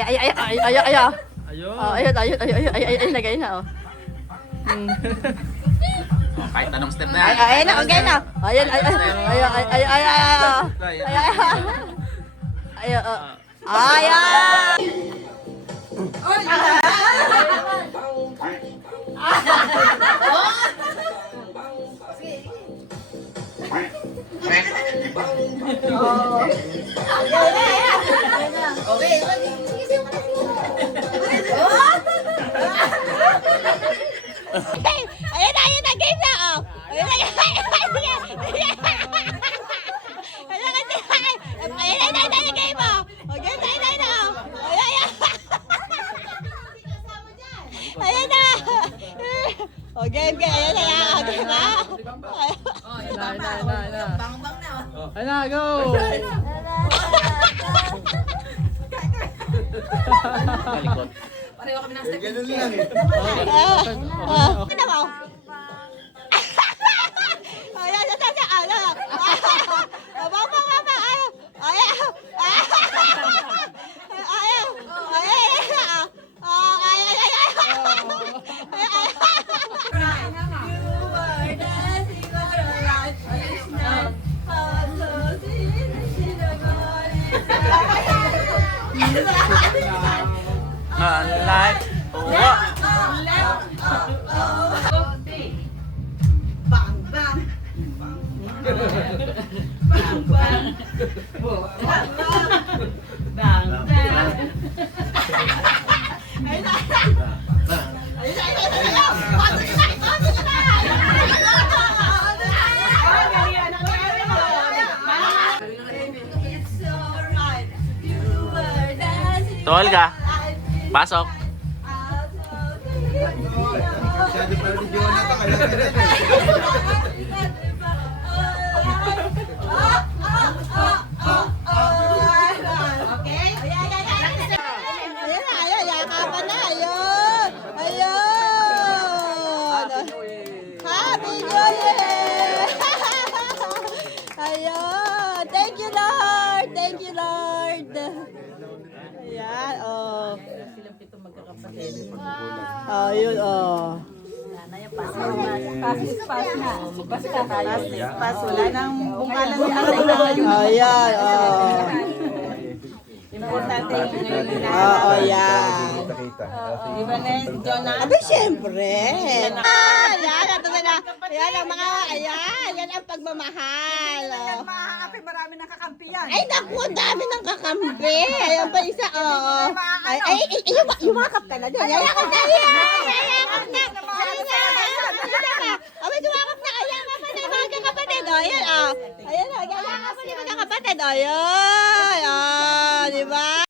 Ay. Ayun. Oh, ayun. Ayun, lagay na, oh. Kahit anong step na yan. Ayun na, okay na. Ayun. Ayan! Ayun na, game na, oh. Ayun na, game mo. Okay, ayun na. Ayun na. O, game. Ayun na. Okay na. Bang-bang na. Ayun na, go! Kalikot. Pareho kami ng step. Ganun lang eh. Ano mo? Ayan, Alive. Tol ka. Pasok. Masyado pa rin Jonathan. Kaya Ayun, yakapan na. Ayun. Happy New Year! Ayun. Thank you, Lord. Ayan, oh. Silang pito magkakapatid. Oh, yun, oh. Pass na. Basta tayo. Pass. Wala nang bungalan ni ate. Ayan, oh. Importante yung ngayon na. Oo, yan. Di ba na, Jonah? Abi, syempre. Yan, ito na. Yan ang mga, ayan, yan ang pagmamahal. Oh. Makakapi, marami nang kakampiyan. Ay, naku, ang dami ng kakampi. Ayan pa isa, oo. Yumakap ka na doon. Yumakap na. Abay, yumakap na. Ayan, kapatid, mga kapatid. O, ayan, o. Ayan, o. Ayan, kapatid, mga kapatid. O, ayan. O, di ba?